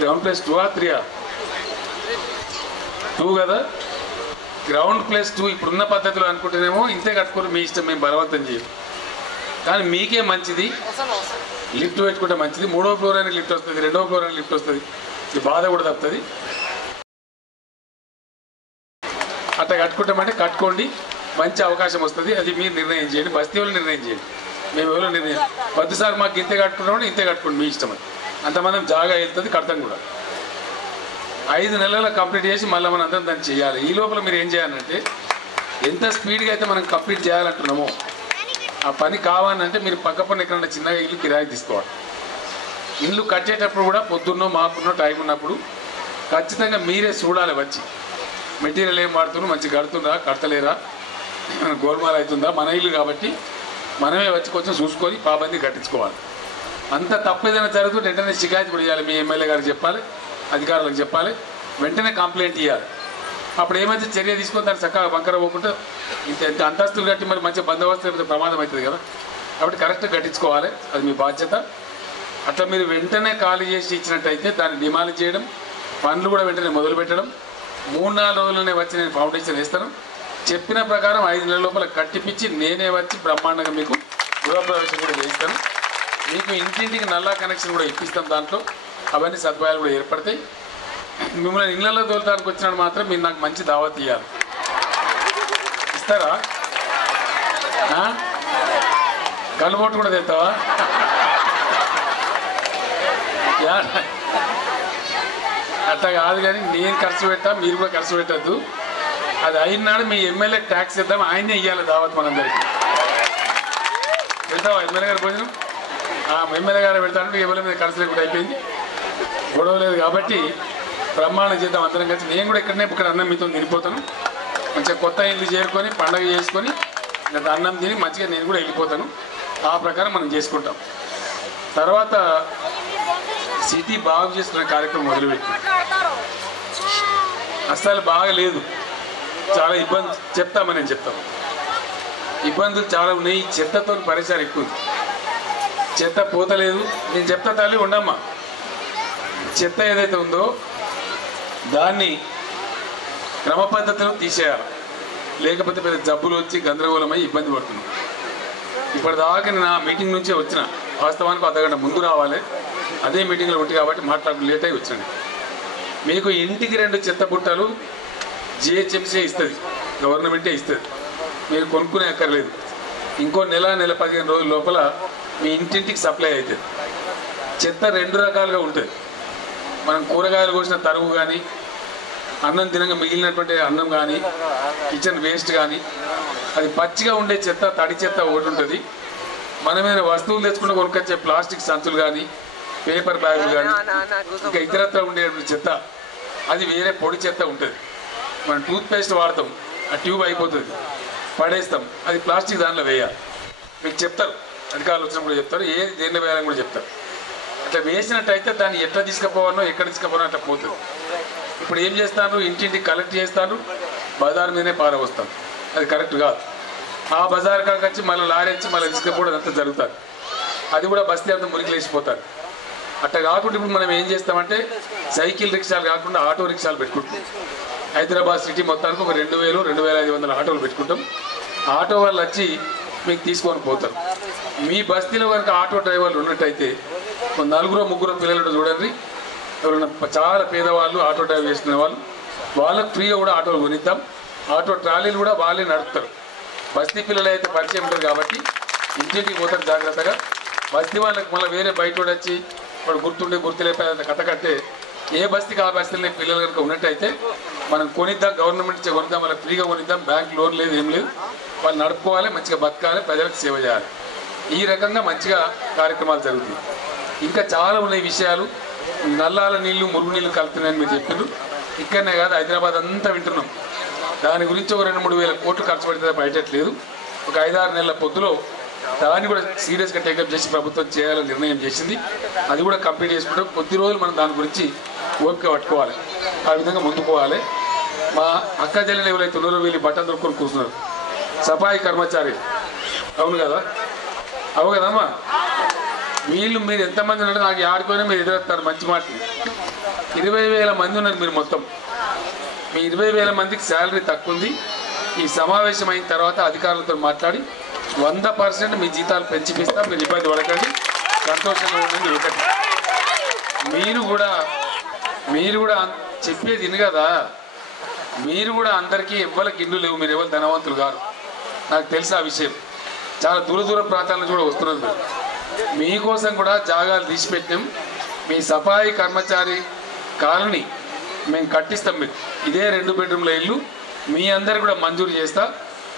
Ground place 2 ఆ 3 ఆ 2 కదా. గ్రౌండ్ ప్లేస్ 2 ఇప్పుడున్న పద్ధతిలో అనుకుంటేనేమో ఇంతే కట్టుకోరు, మీ ఇష్టం, మేము బలవంతం చేయం. కానీ మీకే మంచిది, లిఫ్ట్ పెట్టుకుంటే మంచిది. 3వ ఫ్లోర్ అని లిఫ్ట్ వస్తుంది, 2వ ఫ్లోర్ అని లిఫ్ట్ వస్తుంది, ఈ బాధ కూడా తప్పుతుంది. అట్లా కట్టుకుంటామంటే కట్టుకోండి, మంచి అవకాశం వస్తుంది. అది మీరు నిర్ణయం చేయండి, బస్తీ వాళ్ళు నిర్ణయం చేయండి, మేము ఎవరో నిర్ణయం. కొద్దిసారి మాకు ఇంతే కట్టుకుంటామంటే ఇంతే కట్టుకోండి, మీ ఇష్టం. అది అంతమంది జాగా వెళ్తుంది, కడతాం కూడా. 5 నెలల్లో కంప్లీట్ చేసి మళ్ళీ మనం అందరం దాన్ని చేయాలి. ఈ లోపల మీరు ఏం చేయాలంటే, ఎంత స్పీడ్గా అయితే మనం కంప్లీట్ చేయాలంటున్నామో ఆ పని కావాలంటే మీరు పక్క పని ఎక్కడన్నా చిన్నగా ఇల్లు కిరాయి తీసుకోవాలి. ఇల్లు కట్టేటప్పుడు కూడా పొద్దున్నో మాపున్నో టైం ఉన్నప్పుడు ఖచ్చితంగా మీరే చూడాలి, వచ్చి మెటీరియల్ ఏం వాడుతున్నారు, మంచిగా కడుతుందా కడతలేరా, గోల్మాల్ అవుతుందా. మన ఇల్లు కాబట్టి మనమే వచ్చి కొంచెం చూసుకొని పాబంది కట్టించుకోవాలి. అంత తప్పు ఏదైనా జరుగుతుంటే వెంటనే షికాయత్ కూడా ఇవ్వాలి, మీ ఎమ్మెల్యే గారికి చెప్పాలి, అధికారులకు చెప్పాలి, వెంటనే కంప్లైంట్ ఇవ్వాలి. అప్పుడు ఏమైతే చర్య తీసుకొని దాన్ని చక్కగా బంకర పోకుండా ఇంత అంతస్తులు కట్టి మరి మంచిగా బందోబస్తు ప్రమాదం అవుతుంది కదా. కాబట్టి కరెక్ట్గా కట్టించుకోవాలి, అది మీ బాధ్యత. అట్లా మీరు వెంటనే ఖాళీ చేసి ఇచ్చినట్టయితే దాన్ని డిమాండ్ చేయడం, పనులు కూడా వెంటనే మొదలు పెట్టడం. 3-4 రోజులనే వచ్చి నేను ఫౌండేషన్ వేస్తాను. చెప్పిన ప్రకారం 5 నెలల లోపల కట్టిపించి నేనే వచ్చి బ్రహ్మాండంగా మీకు గృహప్రవేశం కూడా చేయిస్తాను. మీకు ఇంటింటికి నల్లా కనెక్షన్ కూడా ఇప్పిస్తాం. దాంట్లో అవన్నీ సదుపాయాలు కూడా ఏర్పడతాయి. మిమ్మల్ని ఇళ్లలో తోలడానికి వచ్చినాడు మాత్రం మీరు నాకు మంచి దావత్ ఇవ్వాలి. ఇస్తారా? కలుబొట్టు కూడా తెస్తావా? అట్లా కాదు, కానీ నేను ఖర్చు పెట్టా, మీరు కూడా ఖర్చు పెట్టద్దు. అది అయినాడు మీ ఎమ్మెల్యే ట్యాక్స్ ఇద్దాం, ఆయనే ఇవ్వాలి దావత్ మనందరికీ. పెడతావా ఎమ్మెల్యే గారి భోజనం? ఎమ్మెల్యే గారు పెడతానంటే ఎవరి మీద ఖర్చు లేకుండా అయిపోయింది, గొడవ లేదు. కాబట్టి బ్రహ్మాండం చేద్దాం అందరం కలిసి. నేను కూడా ఇక్కడ అన్నం మీతో తినిపోతాను. మంచిగా కొత్త ఇల్లు చేరుకొని పండగ చేసుకొని ఇంకా అన్నం తిని మంచిగా నేను కూడా వెళ్ళిపోతాను. ఆ ప్రకారం మనం చేసుకుంటాం. తర్వాత సిటీ బాగు చేస్తున్న కార్యక్రమం మొదలుపెట్టి అస్సలు బాగలేదు, చాలా ఇబ్బంది చెప్తామని నేను చెప్తాను. ఇబ్బందులు చాలా ఉన్నాయి, చెత్తతో పరిసరం ఎక్కువ ఉంది. చెత్త పోతలేదు. నేను చెప్తా తల్లి ఉండమ్మా, చెత్త ఏదైతే ఉందో దాన్ని క్రమ పద్ధతిలో తీసేయాలి, లేకపోతే పెద్ద జబ్బులు వచ్చి గందరగోళమై ఇబ్బంది పడుతున్నాం. ఇప్పటిదాకా నేను ఆ మీటింగ్ నుంచే వచ్చిన, వాస్తవానికి అర్ధగంట ముందు రావాలి, అదే మీటింగ్లో ఉంటే కాబట్టి మాట్లాడడం లేట్ అయి వచ్చాను. మీకు ఇంటికి 2 చెత్త బుట్టలు జిహెచ్ఎంసీ ఇస్తుంది, గవర్నమెంటే ఇస్తుంది, మీరు కొనుక్కునే అక్కర్లేదు. ఇంకో నెల 15 రోజుల లోపల మీ ఇంటింటికి సప్లై అవుతుంది. చెత్త 2 రకాలుగా ఉంటుంది. మనం కూరగాయలు కోసిన తరుగు కానీ, అన్నం తినగా మిగిలినటువంటి అన్నం కానీ, కిచెన్ వేస్ట్ కానీ, అది పచ్చిగా ఉండే చెత్త, తడి చెత్త ఒకటి ఉంటుంది. మనమేమైనా వస్తువులు తెచ్చుకుంటే కొనుక్కొచ్చే ప్లాస్టిక్ సంచులు కానీ, పేపర్ బ్యాగులు కానీ, ఇంకా ఇతరత్ర ఉండే చెత్త, అది వేరే పొడి చెత్త ఉంటుంది. మనం టూత్పేస్ట్ వాడతాం, ఆ ట్యూబ్ అయిపోతుంది, పడేస్తాం, అది ప్లాస్టిక్ దానిలో వేయాలి. మీకు చెప్తారు, అధికారులు వచ్చినప్పుడు చెప్తారు, ఏది దేనిలో వేయాలని కూడా చెప్తారు. అట్లా వేసినట్టయితే దాన్ని ఎట్లా తీసుకుపోవాలో, ఎక్కడ తీసుకుపోవాలో అట్లా పోతుంది. ఇప్పుడు ఏం చేస్తాను, ఇంటింటికి కలెక్ట్ చేస్తాను, బజార్ మీదనే పారవస్తాను, అది కరెక్ట్ కాదు. ఆ బజార్ కాడికి వచ్చి మళ్ళీ లారీ వచ్చి మళ్ళీ తీసుకుపోవడం అంతా జరుగుతుంది. అది కూడా బస్తీ అంతా మురికి లేచిపోతారు. అట్లా కాకుండా ఇప్పుడు మనం ఏం చేస్తామంటే సైకిల్ రిక్షాలు కాకుండా ఆటో రిక్షాలు పెట్టుకుంటాం. హైదరాబాద్ సిటీ మొత్తానికి ఒక 2000-2500 ఆటోలు పెట్టుకుంటాం. ఆటో వాళ్ళు వచ్చి మీకు తీసుకొని పోతారు. మీ బస్తీలో కనుక ఆటో డ్రైవర్లు ఉన్నట్టయితే 4-3 పిల్లలు చూడండి, ఎవరైనా చాలా పేదవాళ్ళు ఆటో డ్రైవ్ చేసుకునే వాళ్ళు, వాళ్ళకు ఫ్రీగా కూడా ఆటోలు కొనిద్దాం. ఆటో ట్రాలీలు కూడా వాళ్ళే నడుపుతారు. బస్తీ పిల్లలు అయితే పరిచయం ఉంటుంది కాబట్టి ఇంటింటికి పోతారు జాగ్రత్తగా. బస్తీ వాళ్ళకి మళ్ళీ వేరే బయట కూడా వచ్చి వాడు గుర్తుండే గుర్తులేపేదంత కథ కట్టే, ఏ బస్తీకి ఆ బస్తీలో పిల్లలు కనుక ఉన్నట్టయితే మనం కొనిద్దాం, గవర్నమెంట్ ఇచ్చే కొనిద్దాం, వాళ్ళకి ఫ్రీగా కొనిద్దాం. బ్యాంక్ లోన్ లేదు, ఏం లేదు, వాళ్ళు నడుపుకోవాలి, మంచిగా బతకాలి, ప్రజలకు సేవ చేయాలి. ఈ రకంగా మంచిగా కార్యక్రమాలు జరుగుతాయి. ఇంకా చాలా ఉన్నాయి విషయాలు. నల్లాల నీళ్లు, మురుగు నీళ్లు కలుపుతున్నాయని మీరు చెప్పారు. ఇక్కడనే కాదు, హైదరాబాద్ అంతా వింటున్నాం. దాని గురించి ఒక 2-3 వేల కోట్లు ఖర్చు పెడితే బయటట్లేదు. ఒక 5-6 నెలల పొద్దులో దాన్ని కూడా సీరియస్గా టేకప్ చేసి ప్రభుత్వం చేయాలని నిర్ణయం చేసింది. అది కూడా కంప్లీట్ చేసుకుంటే కొద్ది రోజులు మనం దాని గురించి ఓపిక పట్టుకోవాలి, ఆ విధంగా ముందుకోవాలి. మా అక్క చెల్లెలు ఎవరైతే ఉన్నారో వీళ్ళు బట్టలు దొరుకుని కూర్చున్నారు, సఫాయి కర్మచారి, అవును కదా, అవు కదమ్మా, వీళ్ళు మీరు ఎంతమంది ఉన్నారు నాకు ఆడుకొని మీరు ఎదురెత్తారు మంచి మాట 20,000 మంది ఉన్నారు మీరు మొత్తం మీ 20,000 మందికి శాలరీ తక్కువ ఉంది ఈ సమావేశం అయిన తర్వాత అధికారులతో మాట్లాడి 100% మీ జీతాలు పెంచిపిస్తాం మీరు ఇబ్బంది పడకండి సంతోషంగా ఉండండి ఒకటి మీరు కూడా చెప్పేది విను కదా మీరు కూడా అందరికీ ఎవ్వరికి ఇల్లు లేవు మీరు ఎవరు ధనవంతులు కాదు నాకు తెలుసు ఆ విషయం చాలా దూర ప్రాంతాల నుంచి కూడా వస్తున్నారు మీరు మీకోసం కూడా జాగాలు తీసిపెట్టినాం మీ సఫాయి కర్మచారి కాలనీ మేము కట్టిస్తాం మీకు ఇదే 2 బెడ్రూమ్ల ఇల్లు మీ అందరు కూడా మంజూరు చేస్తా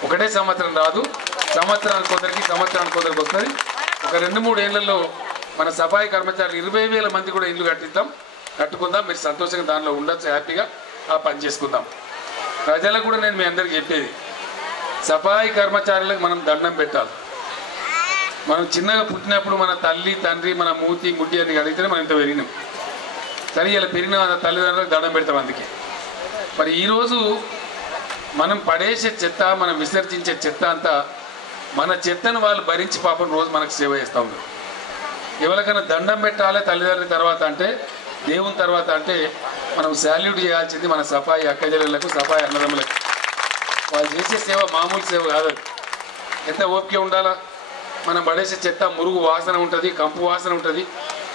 ఒకటే సంవత్సరం రాదు సంవత్సరానికి కొందరికి వస్తుంది ఒక 2-3 ఏళ్లలో మన సఫాయి కర్మచారులు 20,000 మంది కూడా ఇల్లు కట్టుకుందాం మీరు సంతోషంగా దానిలో ఉండొచ్చు హ్యాపీగా ఆ పని చేసుకుందాం ప్రజలకు కూడా నేను మీ అందరికి చెప్పేది సఫాయి కర్మచారులకు మనం దండం పెట్టాలి మనం చిన్నగా పుట్టినప్పుడు మన తల్లి తండ్రి మన మూతి ముడ్డి అని అడిగితేనే మనం ఇంత పెరిగినాం సరే ఇలా పెరిగిన తల్లిదండ్రులకు దండం పెడతాం అందుకే మరి ఈరోజు మనం పడేసే చెత్త మనం విసర్జించే చెత్త అంతా మన చెత్తను వాళ్ళు భరించి పాపం రోజు మనకు సేవ చేస్తూ ఉన్నారు ఎవరికైనా దండం పెట్టాలి తల్లిదండ్రుల తర్వాత అంటే దేవుని తర్వాత అంటే మనం శాల్యూట్ చేయాల్సింది మన సఫాయి అక్కజలకు సఫాయి అన్నదమ్ములకు వాళ్ళు చేసే సేవ మామూలు సేవ కాదు ఎంత ఓపిక ఉండాలా మనం పడేసే చెత్త మురుగు వాసన ఉంటుంది కంపు వాసన ఉంటుంది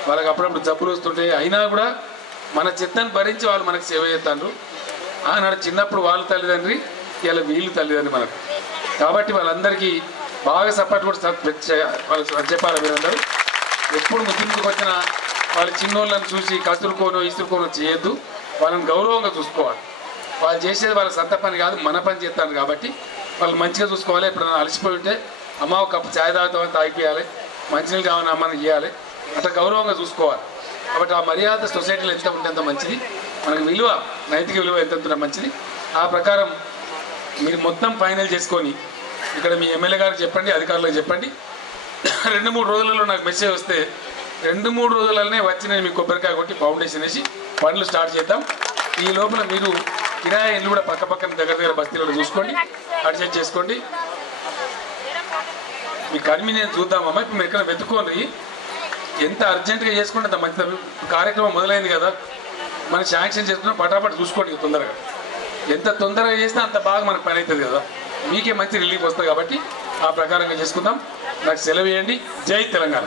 వాళ్ళకి అప్పుడప్పుడు జబ్బులు వస్తుంటాయి అయినా కూడా మన చెత్తను భరించి వాళ్ళు మనకు సేవ చేస్తారు ఆనాడు చిన్నప్పుడు వాళ్ళ తల్లిదండ్రి ఇలా వీళ్ళు తల్లిదండ్రి మనకు కాబట్టి వాళ్ళందరికీ బాగా సపోర్ట్ కూడా వాళ్ళు చెప్పాలి మీరందరూ ఎప్పుడు ముందుకు వచ్చిన వాళ్ళ చిన్నోళ్ళని చూసి కసురుకోనో ఇసురుకోనో చేయొద్దు వాళ్ళని గౌరవంగా చూసుకోవాలి వాళ్ళు చేసేది వాళ్ళ సొంత పని కాదు మన పని చేస్తాను కాబట్టి వాళ్ళు మంచిగా చూసుకోవాలి ఎప్పుడైనా అలసిపోయి ఉంటే అమ్మ ఒక కప్పు ఛాయ్ తాగుతామని తాగిపోయాలి మంచినీళ్ళు కావాలని అమ్మని ఇవ్వాలి అట్లా గౌరవంగా చూసుకోవాలి కాబట్టి ఆ మర్యాద సొసైటీలో ఎంత ఉంటే అంత మంచిది మనకు విలువ నైతిక విలువ ఎంత ఉంటుందో మంచిది ఆ ప్రకారం మీరు మొత్తం ఫైనల్ చేసుకొని ఇక్కడ మీ ఎమ్మెల్యే గారికి చెప్పండి అధికారులకు చెప్పండి 2-3 రోజులలో నాకు మెసేజ్ వస్తే 2-3 రోజులనే వచ్చి నేను మీకు కొబ్బరికాయ కొట్టి ఫౌండేషన్ వేసి పనులు స్టార్ట్ చేద్దాం ఈ లోపల మీరు కిరాయి ఇల్లు కూడా పక్కన దగ్గర బస్తీలలో చూసుకోండి అడ్జస్ట్ చేసుకోండి మీ కన్వీనియన్స్ చూద్దామమ్మా ఇప్పుడు మీరు ఎక్కడ వెతుక్కోండి ఎంత అర్జెంటుగా చేసుకుంటే అంత మంచిది కార్యక్రమం మొదలైంది కదా మనం శాంక్షన్ చేసుకున్నాం పటాపట్ చూసుకోండి తొందరగా ఎంత తొందరగా చేస్తే అంత బాగా మనకు పని అవుతుంది కదా మీకే మంచి రిలీఫ్ వస్తుంది కాబట్టి ఆ ప్రకారంగా చేసుకుందాం నాకు సెలవు ఇవ్వండి జై తెలంగాణ